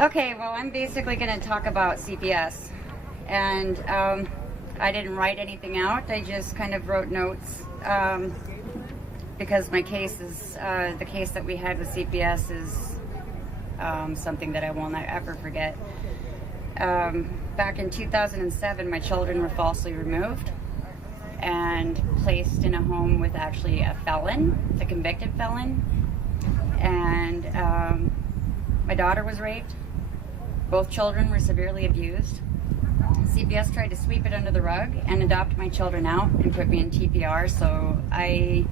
Okay, well, I'm basically going to talk about CPS, and I didn't write anything out. I just kind of wrote notes because my case is, the case that we had with CPS is something that I will not ever forget. Back in 2007, my children were falsely removed and placed in a home with actually a felon, a convicted felon, and my daughter was raped. Both children were severely abused. CPS tried to sweep it under the rug and adopt my children out and put me in TPR, so I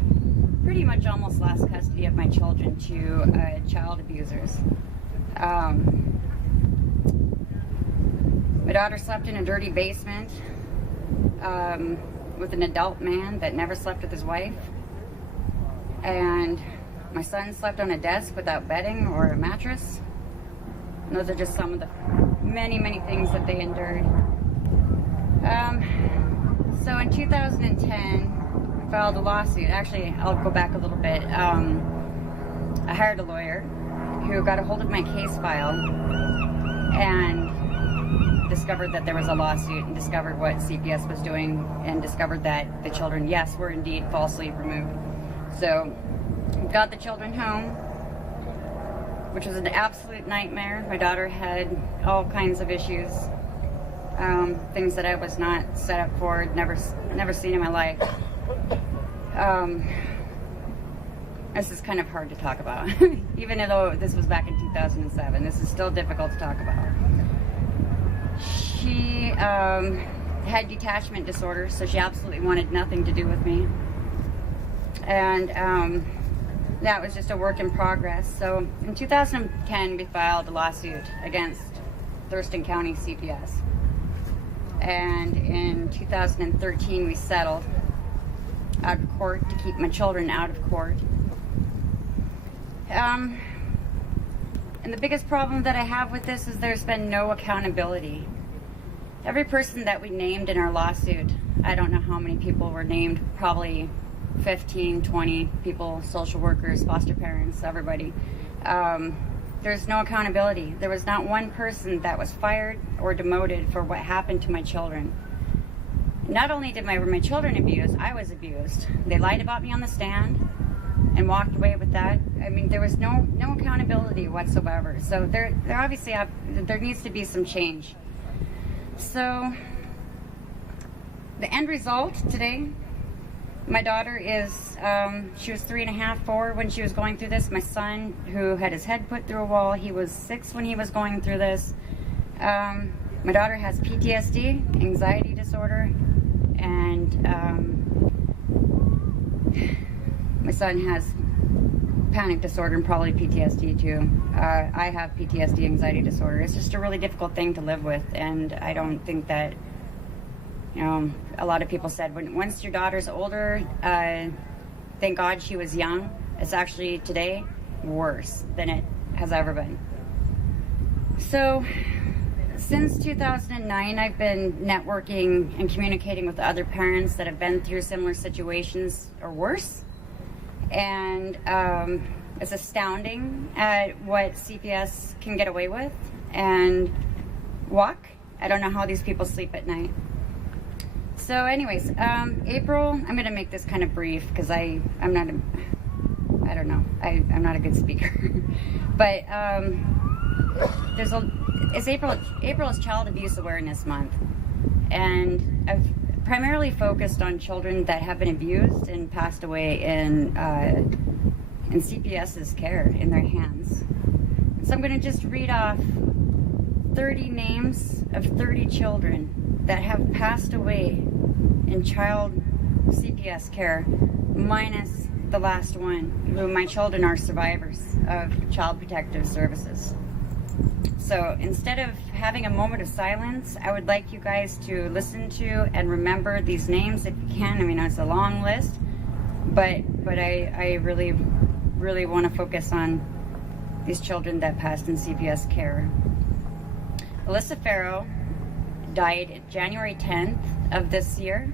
pretty much almost lost custody of my children to child abusers. My daughter slept in a dirty basement with an adult man that never slept with his wife, and my son slept on a desk without bedding or a mattress. And those are just some of the many, many things that they endured. So in 2010, I filed a lawsuit. Actually, I'll go back a little bit. I hired a lawyer who got a hold of my case file and discovered that there was a lawsuit and discovered what CPS was doing and discovered that the children, yes, were indeed falsely removed. So got the children home, which was an absolute nightmare. My daughter had all kinds of issues, things that I was not set up for, never seen in my life. This is kind of hard to talk about, even though this was back in 2007. This is still difficult to talk about. She had detachment disorder, so she absolutely wanted nothing to do with me. And that was just a work in progress. So in 2010, we filed a lawsuit against Thurston County CPS. And in 2013, we settled out of court to keep my children out of court. And the biggest problem that I have with this is there's been no accountability. Every person that we named in our lawsuit, I don't know how many people were named, probably 15, 20 people, social workers, foster parents, everybody. There's no accountability. There was not one person that was fired or demoted for what happened to my children. Not only did my children abuse, I was abused. They lied about me on the stand and walked away with that. I mean, there was no accountability whatsoever. So there obviously there needs to be some change. So the end result today, my daughter is, she was 3.5, 4 when she was going through this. My son, who had his head put through a wall, he was 6 when he was going through this. My daughter has PTSD, anxiety disorder, and my son has panic disorder and probably PTSD too. I have PTSD, anxiety disorder. It's just a really difficult thing to live with, and I don't think that, you know, a lot of people said once your daughter's older, thank God she was young. It's actually today worse than it has ever been. So since 2009, I've been networking and communicating with other parents that have been through similar situations or worse. And it's astounding at what CPS can get away with and walk. I don't know how these people sleep at night. So anyways, April, I'm going to make this kind of brief because I'm not a good speaker. But April is Child Abuse Awareness Month, and I've primarily focused on children that have been abused and passed away in CPS's care, in their hands. So I'm going to just read off 30 names of 30 children that have passed away in child CPS care, minus the last one, who my children are survivors of Child Protective Services. So instead of having a moment of silence, I would like you guys to listen to and remember these names if you can. I mean, it's a long list, but I really, really want to focus on these children that passed in CPS care. Alyssa Farrow died January 10th of this year,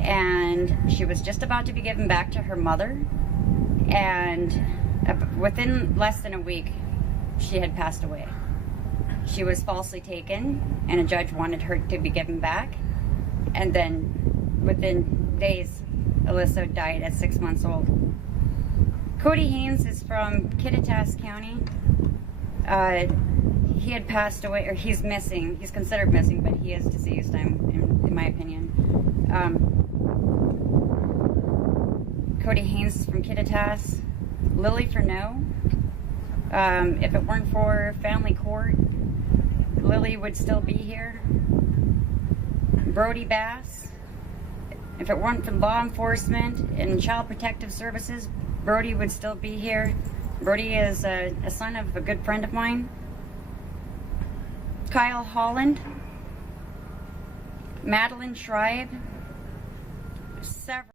and she was just about to be given back to her mother, and within less than a week, she had passed away. She was falsely taken, and a judge wanted her to be given back. And then within days, Alyssa died at 6 months old. Cody Haynes is from Kittitas County. He had passed away, or he's missing. He's considered missing, but he is deceased, in my opinion. Cody Haynes is from Kittitas. Lily Furneaux. If it weren't for family court, Lily would still be here. Brody Bass. If it weren't for law enforcement and child protective services, Brody would still be here. Brody is a son of a good friend of mine. Kyle Holland. Madeline Schreiber. Several.